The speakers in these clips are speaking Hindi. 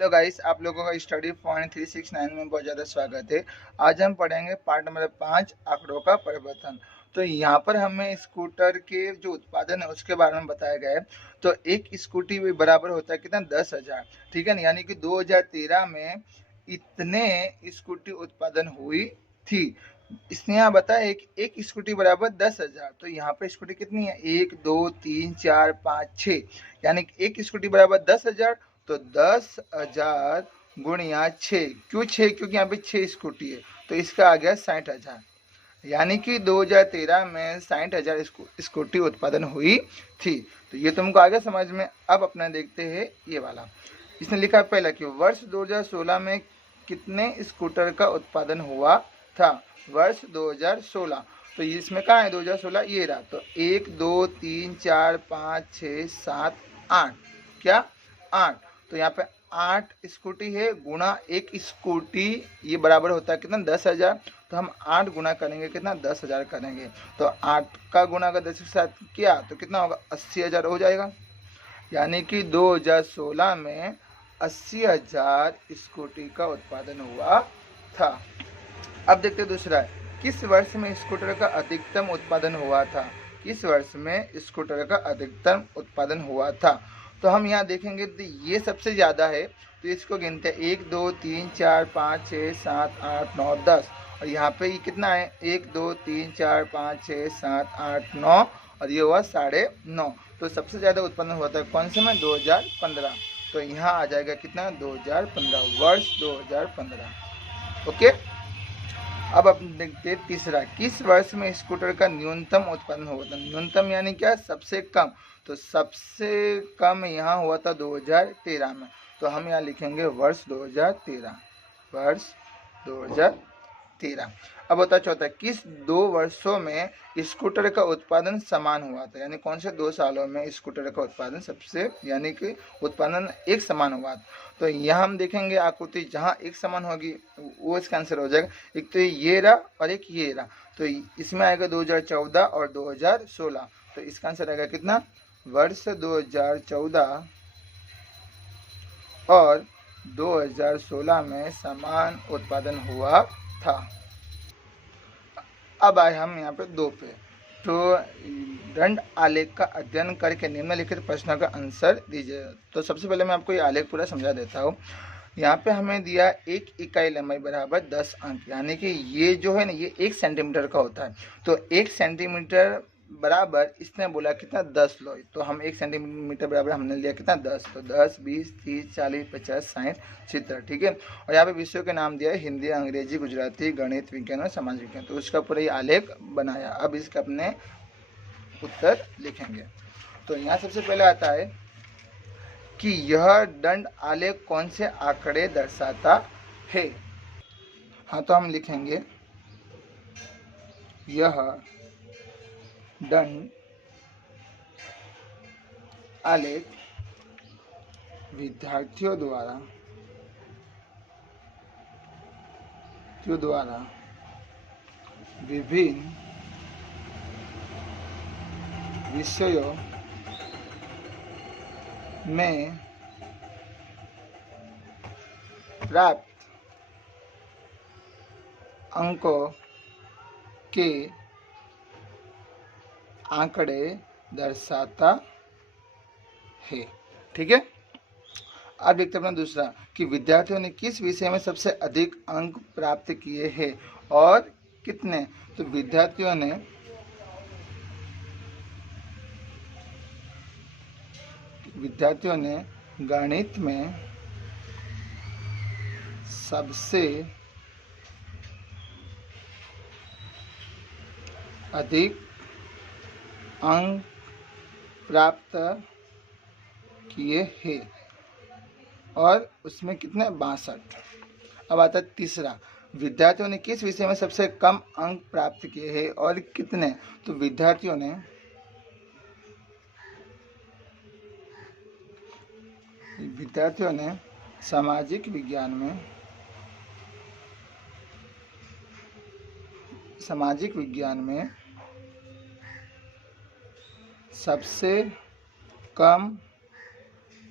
हेलो गाइस, आप लोगों का स्टडी पॉइंट 369 में बहुत ज़्यादा स्वागत है। आज हम पढ़ेंगे पार्ट नंबर 5 आंकड़ों का परिवर्तन। तो यहाँ पर हमें स्कूटर के जो उत्पादन है उसके बारे में बताया गया है। तो एक स्कूटी भी बराबर होता है कितना, 10,000। ठीक है ना, यानी कि 2013 में इतने स्कूटी उत्पादन हुई थी। इसने यहाँ बताया एक स्कूटी बराबर 10,000। तो यहाँ पे स्कूटी कितनी है, 1 2 3 4 5 6, यानी कि एक स्कूटी बराबर 10,000। तो 10,000 गुणिया 6, क्यों 6, क्योंकि यहाँ पे 6 स्कूटी है। तो इसका आ गया 60,000, यानी कि 2013 में 60,000 स्कूटी उत्पादन हुई थी। तो ये तुमको आ गया समझ में। अब अपना देखते हैं ये वाला। इसने लिखा पहला कि वर्ष 2016 में कितने स्कूटर का उत्पादन हुआ था। वर्ष 2016, तो इसमें कहाँ है 2016, ये रहा। तो 1 2 3 4 5 6 7 8, क्या 8। तो यहाँ पे 8 स्कूटी है गुणा एक स्कूटी, ये बराबर होता है कितना, 10,000। तो हम 8 गुना करेंगे कितना, 10,000 करेंगे। तो 8 का गुना अगर 10 के साथ किया तो कितना होगा, 80,000 हो जाएगा। यानी कि 2016 में 80,000 स्कूटी का उत्पादन हुआ था। अब देखते दूसरा, किस वर्ष में स्कूटर का अधिकतम उत्पादन हुआ था। किस वर्ष में स्कूटर का अधिकतम उत्पादन हुआ था। तो हम यहाँ देखेंगे तो ये सबसे ज़्यादा है, तो इसको गिनते हैं 1 2 3 4 5 6 7 8 9 10। और यहाँ पे ये कितना है, 1 2 3 4 5 6 7 8 9, और ये हुआ 9.5। तो सबसे ज़्यादा उत्पादन हुआ था कौन से में, 2015। तो यहाँ आ जाएगा कितना, 2015, वर्ष 2015। ओके। अब अपन देखते हैं तीसरा, किस वर्ष में स्कूटर का न्यूनतम उत्पादन हुआ था। न्यूनतम यानी क्या, सबसे कम। तो सबसे कम यहाँ हुआ था 2013 में। तो हम यहाँ लिखेंगे वर्ष 2013, वर्ष 2013। अब होता चौथा, किस 2 वर्षों में स्कूटर का उत्पादन समान हुआ था। यानी कौन से 2 सालों में स्कूटर का उत्पादन सबसे, यानी कि उत्पादन एक समान हुआ था। तो यहाँ हम देखेंगे आकृति, जहाँ एक समान होगी वो इसका आंसर हो जाएगा। एक तो ये रहा और एक ये रहा। तो इसमें आएगा 2014 और 2016। तो इसका आंसर आएगा कितना, वर्ष 2014 और 2016 में समान उत्पादन हुआ था। अब आए हम यहाँ पे 2 पे। तो दंड आलेख का अध्ययन करके निम्नलिखित प्रश्नों का आंसर दीजिए। तो सबसे पहले मैं आपको ये आलेख पूरा समझा देता हूँ। यहाँ पे हमें दिया 1 इकाई लंबाई बराबर 10 अंक, यानी कि ये जो है ना, ये 1 सेंटीमीटर का होता है। तो 1 सेंटीमीटर बराबर इसने बोला कितना, 10 लो। तो हम 1 सेंटीमीटर बराबर हमने लिया कितना, 10। तो 10 20 30 40 50 60 70, ठीक है। और यहाँ पे विषयों के नाम दिया है, हिंदी, अंग्रेजी, गुजराती, गणित, विज्ञान और समाज विज्ञान। तो उसका पूरा ये आलेख बनाया। अब इसका अपने उत्तर लिखेंगे। तो यहाँ सबसे पहले आता है कि यह दंड आलेख कौन से आंकड़े दर्शाता है। हाँ, तो हम लिखेंगे यह दंड आलेख विद्यार्थियों द्वारा विभिन्न विषयों में प्राप्त अंकों के आंकड़े दर्शाता है, ठीक है। अब देखते हैं अपना दूसरा, कि विद्यार्थियों ने किस विषय में सबसे अधिक अंक प्राप्त किए हैं और कितने। तो विद्यार्थियों ने गणित में सबसे अधिक अंक प्राप्त किए हैं, और उसमें कितने, 62। अब आता है तीसरा, विद्यार्थियों ने किस विषय में सबसे कम अंक प्राप्त किए हैं और कितने। तो विद्यार्थियों ने सामाजिक विज्ञान में सबसे कम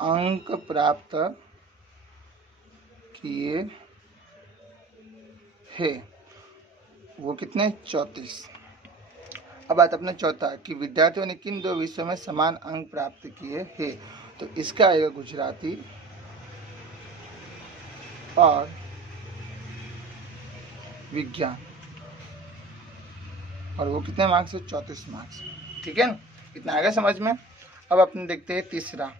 अंक प्राप्त किए हैं, वो कितने 34। अब बात अपना चौथा कि विद्यार्थियों ने किन दो विषयों में समान अंक प्राप्त किए हैं। तो इसका आएगा गुजराती और विज्ञान, और वो कितने मार्क्स है 34 मार्क्स। ठीक है ना, इतना आएगा समझ में। अब अपने देखते हैं तीसरा।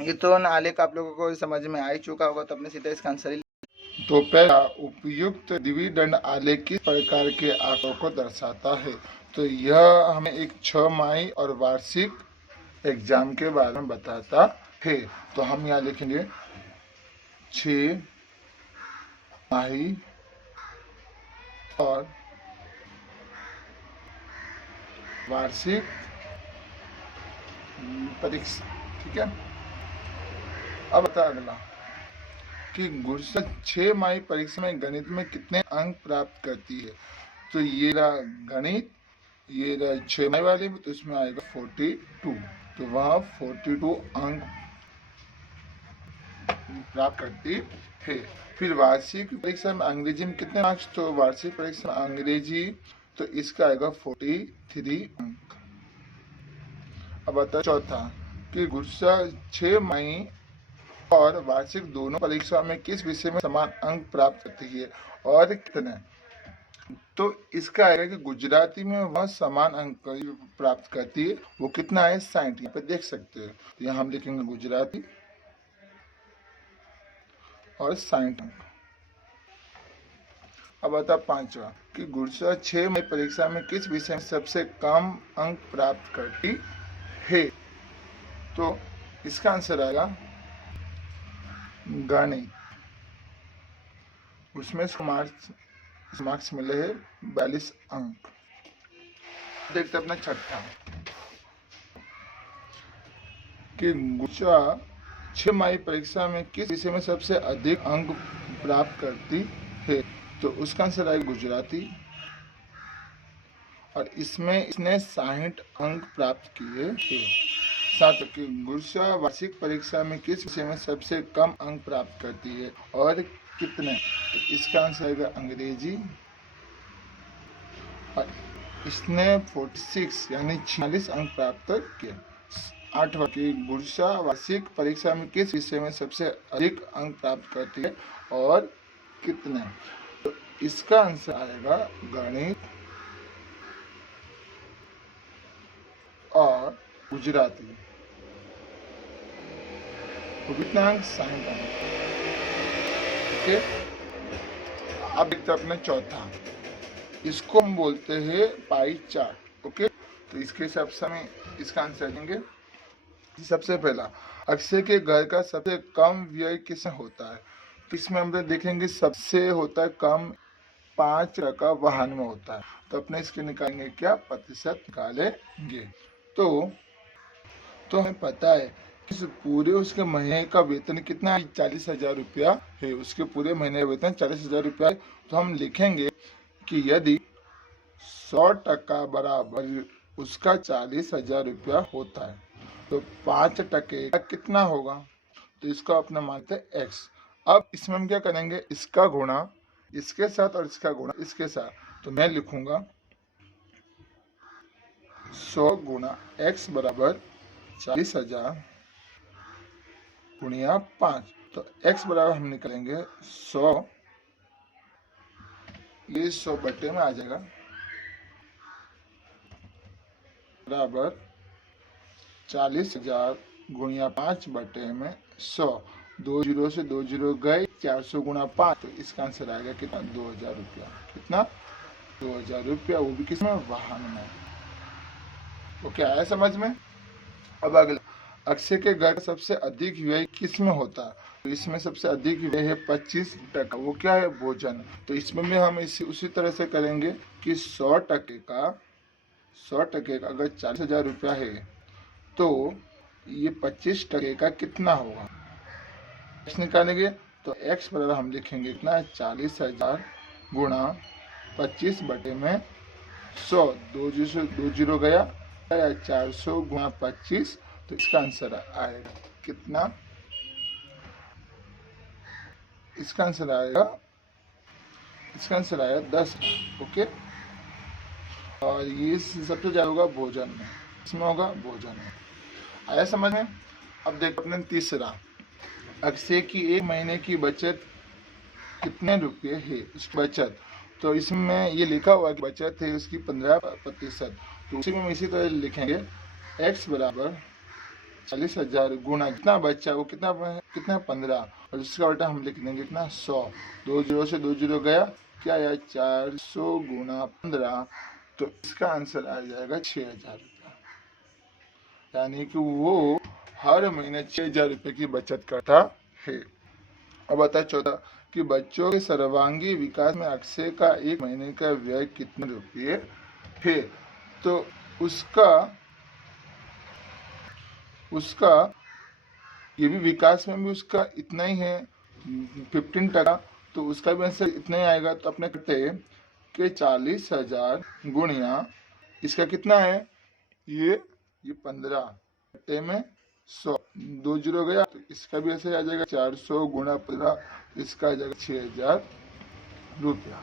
ये तो नाले का आप लोगों को समझ में आ ही चुका होगा, तो अपने सीधा इसका आंसर ही। तो पहला, उपयुक्त द्विदंड आलेख किस प्रकार के आंकड़ों को दर्शाता है। तो यह हमें एक 6 और वार्षिक एग्जाम के बारे में बताता है। तो हम यहाँ लिखेंगे 6 और वार्षिक परीक्षा। ठीक है। अब बता अगला कि गुरसा 6 परीक्षा में गणित में कितने अंक प्राप्त करती है। तो ये रहा गणित, ये रहा 6 वाली, तो इसमें आएगा 42। तो वह 42 अंक प्राप्त करती है। फिर वार्षिक परीक्षा में अंग्रेजी में कितने मार्क्स। तो वार्षिक परीक्षा में अंग्रेजी, तो इसका आएगा 43 अंक। अब बता चौथा कि गुरसा 6 और वार्षिक दोनों परीक्षा में किस विषय में समान अंक प्राप्त करती है और कितने। तो इसका आएगा कि गुजराती में वह समान अंक प्राप्त करती है, वो कितना है 60। यहाँ पे देख सकते हैं। तो यहाँ हम लिखेंगे गुजराती और 60 अंक। अब बता पांचवा कि गुरसा 6 परीक्षा में किस विषय में सबसे कम अंक प्राप्त करती है। तो इसका आंसर आएगा गणित, उसमें मार्क्स मिले हैं 42 अंक। देखते अपना छठा कि गुरसा 6 परीक्षा में किस विषय में सबसे अधिक अंक प्राप्त करती है। तो उसका आंसर आएगा गुजराती, और इसमें इसने 60 अंक प्राप्त किए हैं। साथ ही गुरसा वार्षिक परीक्षा में किस विषय में सबसे कम अंक प्राप्त करती है और कितने। तो इसका आंसर आएगा अंग्रेजी, और इसने 46 यानी 46 अंक प्राप्त किए। आठवां की गुरसा वार्षिक परीक्षा में किस विषय में सबसे अधिक अंक प्राप्त करती है और कितने। तो इसका आंसर आएगा गणित और गुजराती। तो कितना अंक 60 अंक। ओके। अब देखते हैं अपना चौथा, इसको हम बोलते हैं पाई चार्ट। ओके। तो इसके हिसाब से हमें इसका आंसर देंगे। सबसे पहला, अक्षय के घर का सबसे कम व्यय किसमें होता है। इसमें हम देखेंगे सबसे होता है कम 5 का वाहन में होता है। तो अपने इसके निकालेंगे क्या, प्रतिशत निकालेंगे। तो हमें पता है इस पूरे उसके महीने का वेतन कितना है 40,000 रुपया है। उसके पूरे महीने का वेतन 40,000 रुपया है। तो हम लिखेंगे कि यदि 100% बराबर उसका 40,000 रुपया होता है, तो 5% का कितना होगा। तो इसको अपना मानते हैं x। अब इसमें हम क्या करेंगे, इसका गुणा इसके साथ और इसका गुणा इसके साथ। तो मैं लिखूंगा 100 गुणा x बराबर 40,000 गुणिया 5। तो x बराबर हम निकालेंगे 100, ये 100 बटे में आ जाएगा बराबर 40,000 गुणिया 5 बटे में 100। 2 जीरो से 2 जीरो गए, 400 गुणा 5। तो इसका आंसर आएगा कितना, 2,000 रुपया। कितना, 2,000 रुपया, वो भी किसमें, वाहन में। ओके, आया समझ में। अब अगला, अक्षय के घर का सबसे अधिक व्यय किस में होता है। तो इसमें सबसे अधिक व्यय है 25%। वो क्या है, भोजन। तो इसमें भी हम उसी तरह से करेंगे कि 100% का अगर 40,000 रुपया है, तो ये 25% का कितना होगा, x निकालेंगे। तो x बराबर हम लिखेंगे कितना, 40,000 गुणा 25 बटे में 100। 2 जीरो गया, 400 गुणा 25। तो इसका आंसर आएगा कितना, इसका आंसर आएगा 10। ओके, और ये सबसे ज्यादा होगा भोजन में, इसमें होगा भोजन में। आया समझ में? अब देखो अपने तीसरा, अक्षय की एक महीने की बचत कितने रुपए है, उसकी बचत। तो इसमें ये लिखा हुआ कि बचत है उसकी 15%। तो उसी में इसी तरह लिखेंगे x बराबर 40,000 गुना कितना बच्चा, वो कितना 15, और इसका उल्टा हम लिख देंगे कितना 100। 2 जीरो से 2 जीरो गया, क्या आया 400 गुना 15। तो इसका आंसर आ जाएगा 6,000 रुपया, यानी कि वो हर महीने 6,000 रुपये की बचत करता है। अब आता चौथा कि बच्चों के सर्वांगीण विकास में अक्षय का एक महीने का व्यय कितने रुपये है। तो उसका ये भी विकास में भी उसका इतना ही है 15%, तो उसका भी आंसर इतना ही आएगा। तो अपने कहते हैं कि 40,000 गुणिया इसका कितना है, ये 15 बटे में 100, 2 जीरो गया, तो इसका भी ऐसे आ जाएगा 400 गुणा 15, इसका आ जाएगा 6,000 रुपया।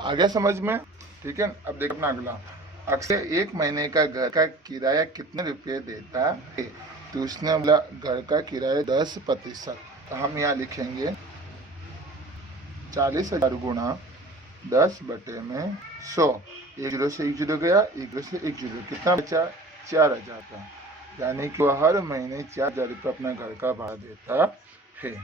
आ गया समझ में? ठीक है। अब देखो अपना अगला, अक्षय एक महीने का घर का किराया कितने रुपये देता है। तो उसने बोला घर का किराया 10%। तो हम यहाँ लिखेंगे 40,000 गुणा 10 बटे में 100, 1 जीरो से 1 जीरो गया, 1 जीरो से 1 जीरो, कितना बचा 4,000 का, यानी कि वह हर महीने 4,000 रुपये अपना घर का भाड़ा देता है।